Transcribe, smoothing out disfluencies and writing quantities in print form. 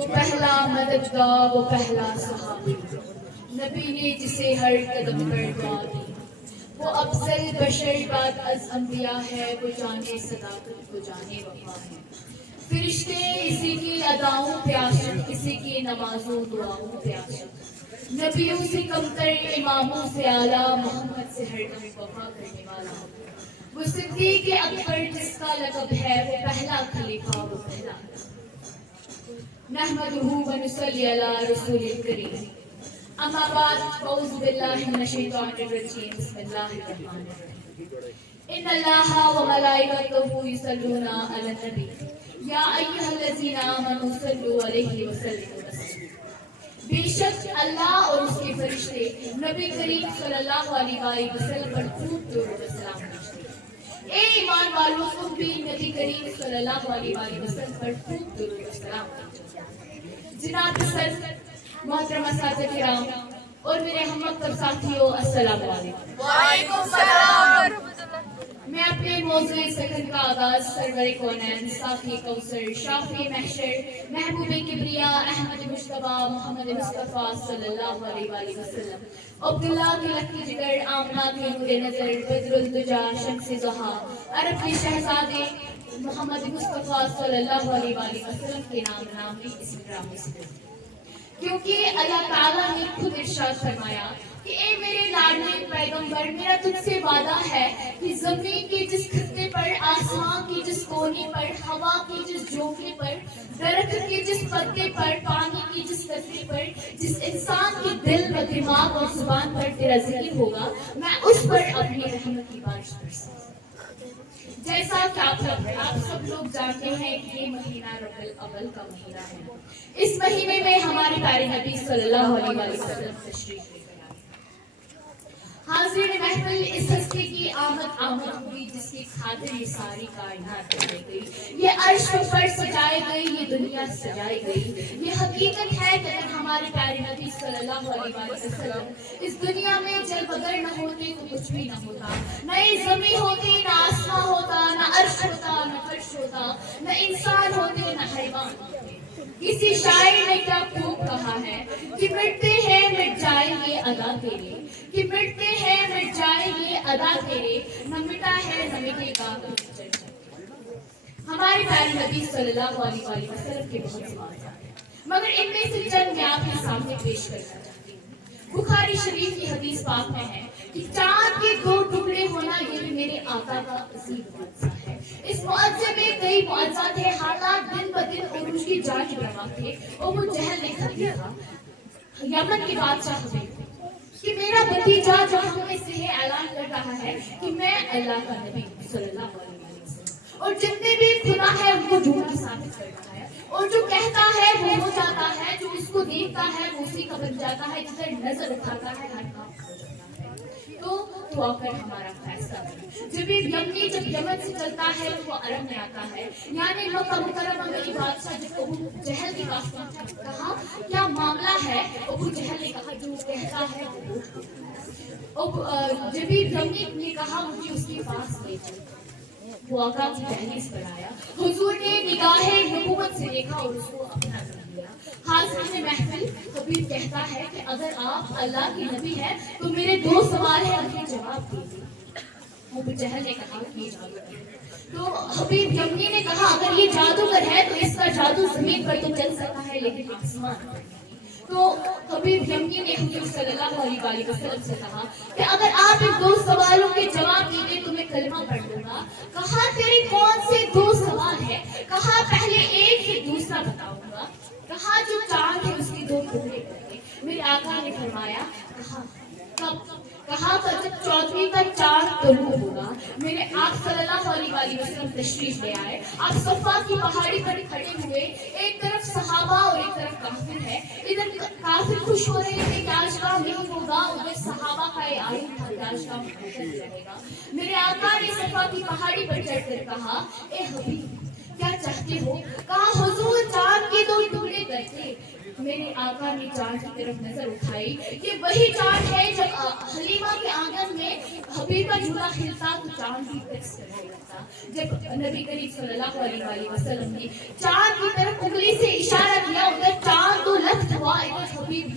وہ پہلا مددگار، وہ پہلا صحابی، نبی نے جسے ہر قدم پر دعا دی، وہ افضل بشر بعد از انبیاء ہے، وہ جانے صداقت، وہ جانے وفا ہے۔ فرشتے اسی کی اداؤں پہ عاشق، اسی کی نمازوں دعاؤں پہ عاشق، نبیوں سے کمتر، اماموں سے اعلیٰ، محمد سے ہر دم وفا کرنے والا۔ وہ صدیق اکبر جس کا لقب ہے، وہ پہلا خلیفہ، وہ پہلا نحمدہ و نصلی علی رسول الکریم۔ اما بعد، اعوذ باللہ من الشیطان الرجیم، بسم اللہ الرحمن الرحیم۔ ان اللہ و ملائکتہ یصلون علی النبی یا ایھا الذین آمنوا صلوا علیہ وسلموا تسلیما۔ بے شک اللہ اور اس کے فرشتے نبی کریم صلی اللہ علیہ وآلہ وسلم پر خوب درود و سلام بھیجتے ہیں۔ اے ایمان والو، تم بھی نبی کریم صلی اللہ علیہ وآلہ وسلم پر خوب درود و سلام بھیجو۔ جناب صدر، محترم اساتذہ کرام اور میرے ہم مکتب ساتھیوں، السلام علیکم۔ وعلیکم السلام ورحمۃ اللہ۔ میں اپنے موضوع سخن کا آغاز سرور کونین، ساقی کوثر، شافی محشر، محبوب کبریا، احمد مجتبیٰ، محمد مصطفیٰ صلی اللہ علیہ وآلہ وسلم، عبداللہ کے لکی جگر، آمنہ کے نور نظر، بدر الدجا، شمس ضحیٰ، عرب کے شہزادے محمد مصطفیٰ صلی اللہ علیہ وآلہ وسلم کے نام میں اس ڈرامے سے کرتے ہیں۔ کیونکہ اللہ تعالیٰ نے خود ارشاد فرمایا کہ اے میرے لاڈلے پیغمبر، میرا تجھ سے وعدہ ہے کہ زمین کے جس خطے پر، آسمان کے جس کونے پر، ہوا کے جس جھونکے پر، درخت کے جس پتے پر، پانی کی جس قطرے پر، جس انسان کے دل و دماغ اور زبان پر تیرا ذکر ہوگا، میں اس پر اپنی رحمت کی بارش برساؤں گا۔ جیسا کہ آپ سب لوگ جانتے ہیں کہ یہ مہینہ ربیع الاول کا مہینہ ہے۔ اس مہینے میں ہمارے پیارے نبی صلی اللہ علیہ وسلم تشریف لے کر آئے۔ حاضرین محفل، اس ہستی کی آمد ہوئی جس کی خاطر یہ ساری کائنات بنائی گئی، یہ عرش پر سجائی گئی، یہ دنیا سجائی گئی۔ یہ حقیقت ہے کہ اگر ہمارے پیارے نبی صلی اللہ علیہ وسلم اس دنیا میں جل بگر نہ ہوتے تو کچھ بھی نہ ہوتا، نہ یہ زمین ہوتی، نہ آسمان ہوتا، نہ عرش ہوتا، نہ فرش ہوتا، نہ انسان ہوتے، نہ حیوان ہوتے۔ کسی شاعر نے کیا خوب کہا ہے کہ مٹتے ہیں مٹ جائیں گے ادا تیرے، کہ مٹتے ہیں مٹ جائیں گے ادا تیرے، نہ مٹا ہے نہ مٹے گا کچھ چرچا۔ ہمارے پیارے نبی صلی اللہ علیہ وسلم کے بہت سے واقعات ہیں، مگر ان میں سے چند میں آپ کے سامنے پیش کرنا چاہتی ہوں۔ بخاری شریف کی حدیث پاک میں ہے کہ چاند کے دو ٹکڑے ہونا یہ بھی میرے آقا کا عظیم معجزہ ہے۔ اس معجزے میں کئی معجزات ہیں، حالات دن بدن عروج کی جانب رواں تھے۔ ابو جہل نے کہا تھا یمن کے بادشاہ سے کہ میرا بھتیجا جو ہم میں سے ہے اعلان کر رہا ہے کہ میں اللہ کا نبی صلی اللہ علیہ وسلم، اور جتنے بھی خدا ہے ان کو جھوٹا ثابت کر رہا ہے، اور جو کہتا ہے وہ ہو جاتا ہے، جو اس کو دیکھتا ہے وہ اسی کا بن جاتا ہے، جدھر نظر اٹھاتا ہے ہر کام ہو جاتا ہے۔ تو آ کر ہمارا فیصلہ کرے۔ جب یمن سے چلتا ہے تو وہ عرب میں آتا ہے، یعنی مکہ مکرمہ میں بادشاہ جب ابو جہل کے پاس پہنچا، کہا کیا معاملہ ہے؟ ابو جہل نے کہا جو کہتا ہے وہ جب یمنی نے کہا مجھے اس کے پاس لے چل۔ وہ آقا کی دہلیز پر آیا، حضور نے نگاہ نبوت سے دیکھا اور اس کو اپنا کر لیا۔ حاضرین محفل، حبیب کہتا ہے کہ اگر آپ اللہ کے نبی ہیں تو میرے دو سوال ہیں، ان کے جواب دیجیے۔ ابو جہل نے کہا کہ یہ جادوگر ہے۔ تو حبیب یمنی نے کہا اگر یہ جادوگر ہے تو اس کا جادو زمین پر تو چل سکتا ہے لیکن آسمان پر نہیں۔ تو حبیب یمنی نے حضور صلی اللہ علیہ وسلم سے کہا کہ اگر آپ ان دو سوالوں کے جواب دیجیے تو میں کلمہ پڑھ لوں گا۔ کہا تیرے کون سے دو سوال ہیں؟ کہا پہلے ایک پھر دوسرا بتاؤں گا۔ کہا جو چاند ہے اس کے دو ٹکڑے کر دے۔ میرے آقا نے فرمایا کہا کب؟ کہا جب 14ویں کا چاند طلوع ہوگا۔ میرے آپ صلی اللہ علیہ وسلم تشریف لے آئے، آپ صفا کی پہاڑی پر کھڑے ہوئے، ایک طرف صحابہ اور ایک طرف کافر ہے۔ ادھر کافر خوش ہو رہے تھے کہ آج کام نہیں ہوگا، ادھر صحابہ کا یہ عالم تھا کہ آج کام رہے گا۔ میرے آقا نے صفا کی پہاڑی پر چڑھ کر کہا اے حبیب کیا چاہتے ہو؟ کہا حضور چاند کے دو ٹکڑے کرتے۔ میرے آقا نے چاند کی طرف نظر اٹھائی، یہ وہی چاند ہے جب حلیمہ کے آنگن میں حبیب کا جھولا کھلتا تو چاند بھی رقص کرنے لگتا۔ جب نبی کریم صلی اللہ علیہ وسلم نے چاند کی طرف انگلی سے اشارہ کیا، ادھر